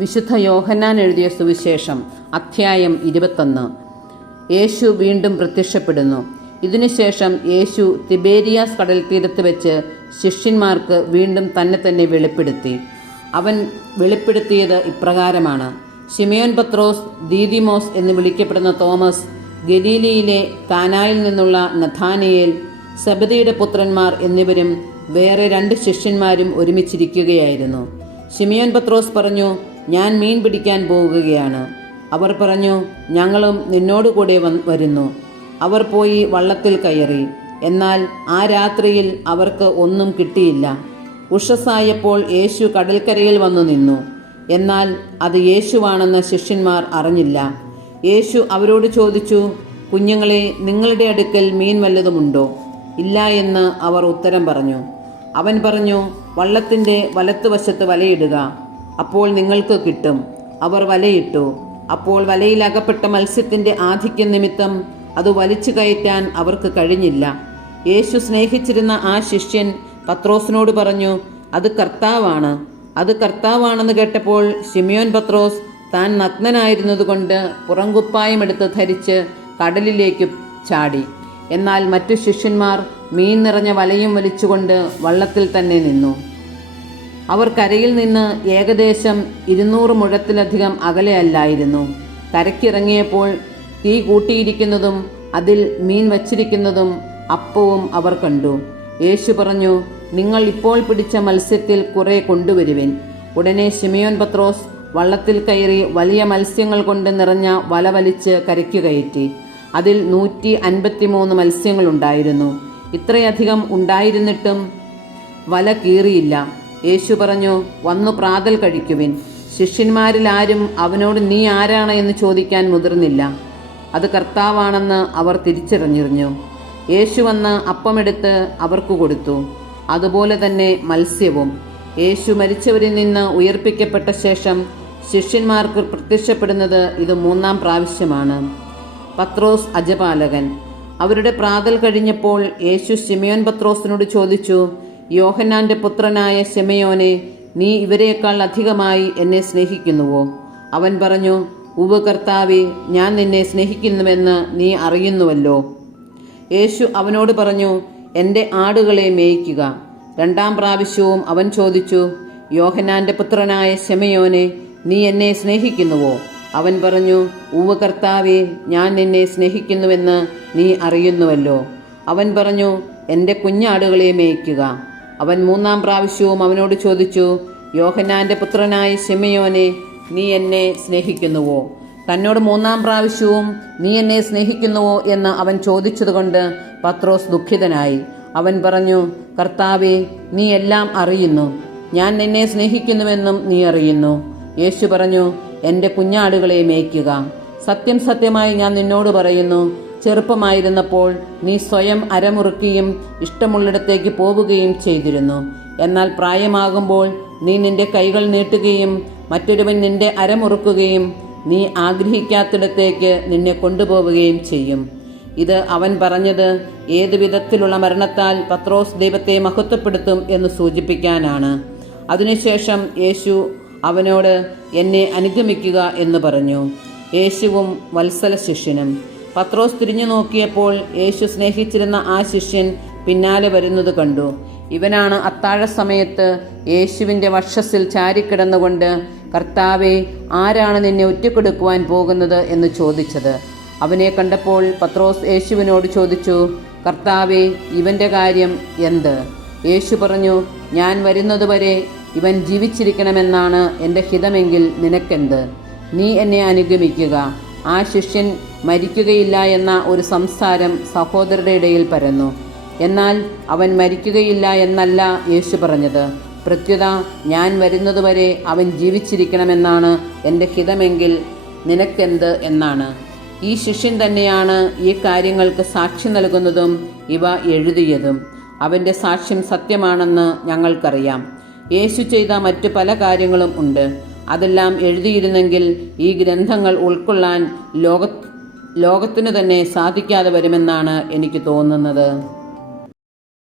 വിശുദ്ധ യോഹന്നാൻ എഴുതിയ സുവിശേഷം അധ്യായം 21. യേശു വീണ്ടും പ്രത്യക്ഷപ്പെടുന്നു. ഇതിനുശേഷം യേശു തിബേരിയാസ് കടൽ തീരത്ത് വെച്ച് ശിഷ്യന്മാർക്ക് വീണ്ടും തന്നെ വെളിപ്പെടുത്തി. അവൻ വെളിപ്പെടുത്തിയത് ഇപ്രകാരമാണ്: ശിമയോൻ പത്രോസ്, ദീദിമോസ് എന്ന് വിളിക്കപ്പെടുന്ന തോമസ്, ഗലീലിയിലെ കാനായിൽ നിന്നുള്ള നഥാനയേൽ, സെബദിയുടെ പുത്രന്മാർ എന്നിവരും വേറെ 2 ശിഷ്യന്മാരും ഒരുമിച്ചിരിക്കുകയായിരുന്നു. ശിമയോൻ പത്രോസ് പറഞ്ഞു, ഞാൻ മീൻ പിടിക്കാൻ പോകുകയാണ്. അവർ പറഞ്ഞു, ഞങ്ങളും നിന്നോടുകൂടെ വരുന്നു. അവർ പോയി വള്ളത്തിൽ കയറി. എന്നാൽ ആ രാത്രിയിൽ അവർക്ക് ഒന്നും കിട്ടിയില്ല. ഉഷസ്സായപ്പോൾ യേശു കടൽക്കരയിൽ വന്നു നിന്നു. എന്നാൽ അത് യേശുവാണെന്ന് ശിഷ്യന്മാർ അറിഞ്ഞില്ല. യേശു അവരോട് ചോദിച്ചു, കുഞ്ഞുങ്ങളെ, നിങ്ങളുടെ അടുക്കൽ മീൻ വല്ലതുമുണ്ടോ? ഇല്ല എന്ന് അവർ ഉത്തരം പറഞ്ഞു. അവൻ പറഞ്ഞു, വള്ളത്തിൻ്റെ വലത്തുവശത്ത് വലയിടുക, അപ്പോൾ നിങ്ങൾക്ക് കിട്ടും. അവർ വലയിട്ടു. അപ്പോൾ വലയിൽ അകപ്പെട്ട മത്സ്യത്തിൻ്റെ ആധിക്യം നിമിത്തം അത് വലിച്ചു കയറ്റാൻ അവർക്ക് കഴിഞ്ഞില്ല. യേശു സ്നേഹിച്ചിരുന്ന ആ ശിഷ്യൻ പത്രോസിനോട് പറഞ്ഞു, അത് കർത്താവാണ്. അത് കർത്താവാണെന്ന് കേട്ടപ്പോൾ ശിമയോൻ പത്രോസ് താൻ നഗ്നനായിരുന്നതുകൊണ്ട് പുറംകുപ്പായമെടുത്ത് ധരിച്ച് കടലിലേക്ക് ചാടി. എന്നാൽ മറ്റു ശിഷ്യന്മാർ മീൻ നിറഞ്ഞ വലയും വലിച്ചുകൊണ്ട് വള്ളത്തിൽ തന്നെ നിന്നു. അവർ കരയിൽ നിന്ന് ഏകദേശം 200 മുഴത്തിലധികം അകലെയല്ലായിരുന്നു. കരയ്ക്കിറങ്ങിയപ്പോൾ തീ കൂട്ടിയിരിക്കുന്നതും അതിൽ മീൻ വച്ചിരിക്കുന്നതും അപ്പവും അവർ കണ്ടു. യേശു പറഞ്ഞു, നിങ്ങൾ ഇപ്പോൾ പിടിച്ച മത്സ്യത്തിൽ കുറെ കൊണ്ടുവരുവിൻ. ഉടനെ ശിമയോൻ പത്രോസ് വള്ളത്തിൽ കയറി വലിയ മത്സ്യങ്ങൾ കൊണ്ട് നിറഞ്ഞ വല വലിച്ച് കരയ്ക്ക് കയറ്റി. അതിൽ 153 മത്സ്യങ്ങളുണ്ടായിരുന്നു. ഇത്രയധികം ഉണ്ടായിരുന്നിട്ടും വല കീറിയില്ല. യേശു പറഞ്ഞു, വന്നു പ്രാതൽ കഴിക്കുവിൻ. ശിഷ്യന്മാരിൽ ആരും അവനോട് നീ ആരാണ് എന്ന് ചോദിക്കാൻ മുതിർന്നില്ല. അത് കർത്താവാണെന്ന് അവർ തിരിച്ചറിഞ്ഞിരുന്നു. യേശു വന്ന് അപ്പമെടുത്ത് അവർക്ക് കൊടുത്തു. അതുപോലെ തന്നെ മത്സ്യവും. യേശു മരിച്ചവരിൽ നിന്ന് ഉയർപ്പിക്കപ്പെട്ട ശേഷം ശിഷ്യന്മാർക്ക് പ്രത്യക്ഷപ്പെടുന്നത് ഇത് 3-ാം പ്രാവശ്യമാണ്. പത്രോസ് അജപാലകൻ. അവരുടെ പ്രാതൽ കഴിഞ്ഞപ്പോൾ യേശു ശിമയോൻ പത്രോസിനോട് ചോദിച്ചു, യോഹന്നാന്റെ പുത്രനായ ശിമയോനെ, നീ ഇവരേക്കാൾ അധികമായി എന്നെ സ്നേഹിക്കുന്നുവോ? അവൻ പറഞ്ഞു, ഉവ്വ് കർത്താവേ, ഞാൻ നിന്നെ സ്നേഹിക്കുന്നുവെന്ന് നീ അറിയുന്നുവല്ലോ. യേശു അവനോട് പറഞ്ഞു, എൻ്റെ ആടുകളെ മേയ്ക്കുക. 2-ാം പ്രാവശ്യവും അവൻ ചോദിച്ചു, യോഹന്നാന്റെ പുത്രനായ ശിമയോനെ, നീ എന്നെ സ്നേഹിക്കുന്നുവോ? അവൻ പറഞ്ഞു, ഉവ്വ് കർത്താവേ, ഞാൻ നിന്നെ സ്നേഹിക്കുന്നുവെന്ന് നീ അറിയുന്നുവല്ലോ. അവൻ പറഞ്ഞു, എൻ്റെ കുഞ്ഞാടുകളെ മേയ്ക്കുക. അവൻ 3-ാം പ്രാവശ്യവും അവനോട് ചോദിച്ചു, യോഹന്നാന്റെ പുത്രനായ ശിമയോനെ, നീ എന്നെ സ്നേഹിക്കുന്നുവോ? തന്നോട് 3-ാം പ്രാവശ്യവും നീ എന്നെ സ്നേഹിക്കുന്നുവോ എന്ന് അവൻ ചോദിച്ചതുകൊണ്ട് പത്രോസ് ദുഃഖിതനായി. അവൻ പറഞ്ഞു, കർത്താവേ, നീ എല്ലാം അറിയുന്നു. ഞാൻ നിന്നെ സ്നേഹിക്കുന്നുവെന്നും നീ അറിയുന്നു. യേശു പറഞ്ഞു, എൻ്റെ കുഞ്ഞാടുകളെ മേയ്ക്കുക. സത്യം സത്യമായി ഞാൻ നിന്നോട് പറയുന്നു, ചെറുപ്പമായിരുന്നപ്പോൾ നീ സ്വയം അരമുറുക്കുകയും ഇഷ്ടമുള്ളിടത്തേക്ക് പോവുകയും ചെയ്തിരുന്നു. എന്നാൽ പ്രായമാകുമ്പോൾ നീ നിന്റെ കൈകൾ നീട്ടുകയും മറ്റൊരുവൻ നിന്റെ അരമുറുക്കുകയും നീ ആഗ്രഹിക്കാത്തിടത്തേക്ക് നിന്നെ കൊണ്ടുപോവുകയും ചെയ്യും. ഇത് അവൻ പറഞ്ഞത് ഏതു വിധത്തിലുള്ള മരണത്താൽ പത്രോസ് ദൈവത്തെ മഹത്വപ്പെടുത്തും എന്ന് സൂചിപ്പിക്കാനാണ്. അതിനുശേഷം യേശു അവനോട്, എന്നെ അനുഗമിക്കുക എന്ന് പറഞ്ഞു. യേശുവും വത്സല ശിഷ്യനും. പത്രോസ് തിരിഞ്ഞു നോക്കിയപ്പോൾ യേശു സ്നേഹിച്ചിരുന്ന ആ ശിഷ്യൻ പിന്നാലെ വരുന്നത് കണ്ടു. ഇവനാണ് അത്താഴ സമയത്ത് യേശുവിൻ്റെ വക്ഷസ്സിൽ ചാരിക്കിടന്നുകൊണ്ട്, കർത്താവേ, ആരാണ് നിന്നെ ഒറ്റക്കൊടുക്കുവാൻ പോകുന്നത് എന്ന് ചോദിച്ചത്. അവനെ കണ്ടപ്പോൾ പത്രോസ് യേശുവിനോട് ചോദിച്ചു, കർത്താവേ, ഇവൻ്റെ കാര്യം എന്ത്? യേശു പറഞ്ഞു, ഞാൻ വരുന്നതുവരെ ഇവൻ ജീവിച്ചിരിക്കണമെന്നാണ് എൻ്റെ ഹിതമെങ്കിൽ നിനക്കെന്ത്? നീ എന്നെ അനുഗമിക്കുക. ആ ശിഷ്യൻ മരിക്കുകയില്ല എന്ന ഒരു സംസാരം സഹോദരരുടെ ഇടയിൽ പരന്നു. എന്നാൽ അവൻ മരിക്കുകയില്ല എന്നല്ല യേശു പറഞ്ഞത്. പ്രത്യുത ഞാൻ വരുന്നതുവരെ അവൻ ജീവിച്ചിരിക്കണമെന്നാണ് എൻ്റെ ഹിതമെങ്കിൽ നിനക്കെന്ത് എന്നാണ്. ഈ ശിഷ്യൻ തന്നെയാണ് ഈ കാര്യങ്ങൾക്ക് സാക്ഷി നൽകുന്നതും ഇവ എഴുതിയതും. അവൻ്റെ സാക്ഷ്യം സത്യമാണെന്ന് ഞങ്ങൾക്കറിയാം. യേശു ചെയ്ത മറ്റു പല കാര്യങ്ങളും ഉണ്ട്. അതെല്ലാം എഴുതിയിരുന്നെങ്കിൽ ഈ ഗ്രന്ഥങ്ങൾ ഉൾക്കൊള്ളാൻ ലോകത്തിനു തന്നെ സാധിക്കാതെ വരുമെന്നാണ് എനിക്ക് തോന്നുന്നത്.